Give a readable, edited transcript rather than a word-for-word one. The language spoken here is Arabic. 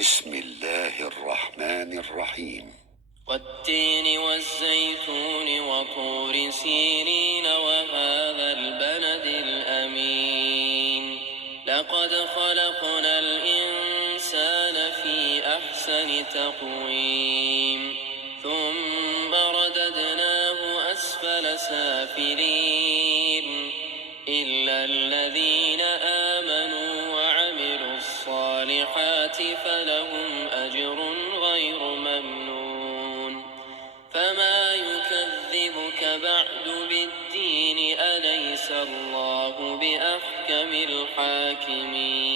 بسم الله الرحمن الرحيم. والتين والزيتون وطور سينين وهذا البلد الأمين لقد خلقنا الإنسان في أحسن تقويم ثم رددناه أسفل سافلين إلا الذين آمنوا وعملوا الصالحات فلهم أجر غير ممنون فما يكذبك بعد بالدين أليس الله بأحكم الحاكمين